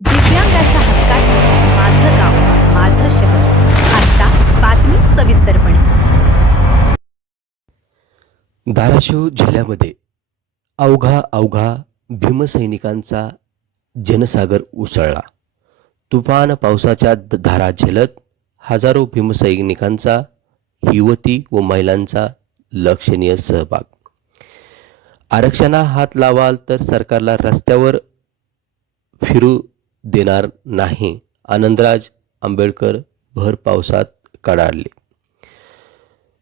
दिव्यांगाच्या हक्काचं माझं गाव माझं शहर. आता बातमी सविस्तरपणे. धाराशिव जिल्ह्यामध्ये अवघा भीमसैनिकांचा जनसागर उसळला. तुफान पावसाच्या धारा झेलत हजारो भीमसैनिकांचा, युवती व महिलांचा लक्षणीय सहभाग. आरक्षणाला हात लावाल तर सरकारला रस्त्यावर फिरू देणार नाही, आनंदराज आंबेडकर भर पावसात कडाडले.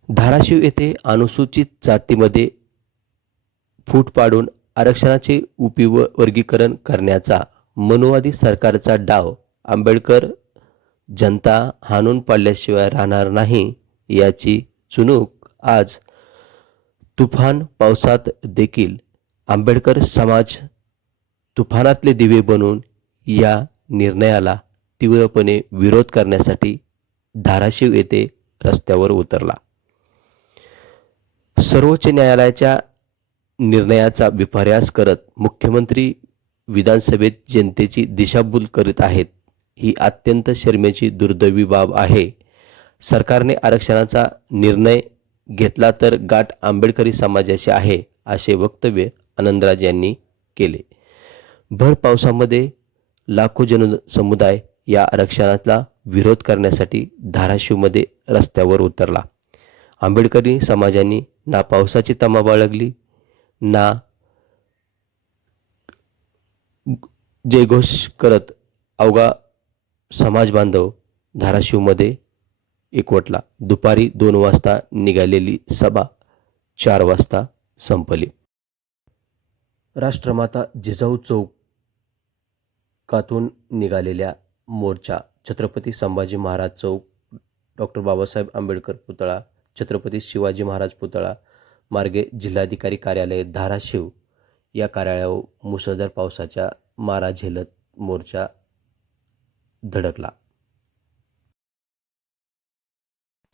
धाराशिव येथे अनुसूचित जातीमध्ये फूट पाडून आरक्षणाचे वर्गीकरण करण्याचा मनुवादी सरकारचा डाव आंबेडकर जनता हाणून पाडल्याशिवाय राहणार नाही, याची चुणूक आज तुफान पावसात देखील आंबेडकर समाज तुफानातले दिवे बनून या निर्णयाला तीव्रपणे विरोध करण्यासाठी धाराशिव येथे रस्त्यावर उतरला. सर्वोच्च न्यायालयाच्या निर्णयाचा विपर्यास करत मुख्यमंत्री विधानसभेत जनतेची दिशाभूल करीत आहेत. ही अत्यंत शरमेची दुर्दैवी बाब आहे. सरकारने आरक्षणाचा निर्णय घेतला तर गाठ आंबेडकरी समाजाशी आहे, असे वक्तव्य आनंदराज यांनी केले. भर पावसामध्ये लाखो जनसमुदाय या आरक्षणाला विरोध करण्यासाठी धाराशिवमध्ये रस्त्यावर उतरला. आंबेडकरी समाजाने ना पावसाची तमा बाळगली ना जयघोष करत अवघा समाज बांधव धाराशिवमध्ये एकवटला. दुपारी 2 वाजता निघालेली सभा 4 वाजता संपली. राष्ट्रमाता जिजाऊ चौकातून निघालेल्या मोर्चा छत्रपती संभाजी महाराज चौक, डॉक्टर बाबासाहेब आंबेडकर पुतळा, छत्रपती शिवाजी महाराज पुतळा मार्गे जिल्हाधिकारी कार्यालय धाराशिव या कार्यालयावर मुसळधार पावसाच्या मारा झेलत मोर्चा धडकला.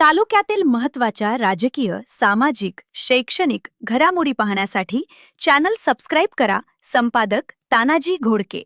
तालुक्यातील महत्त्वाच्या राजकीय, सामाजिक, शैक्षणिक घडामोडी पाहण्यासाठी चॅनल सबस्क्राईब करा. संपादक तानाजी घोडके.